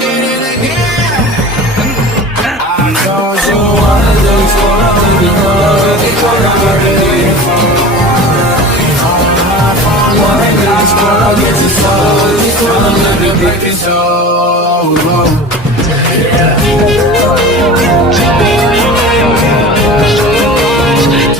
did it again. I told you one of these gonna make it good, they gonna make it fun. One of these gonna get you so, it's gonna make it so.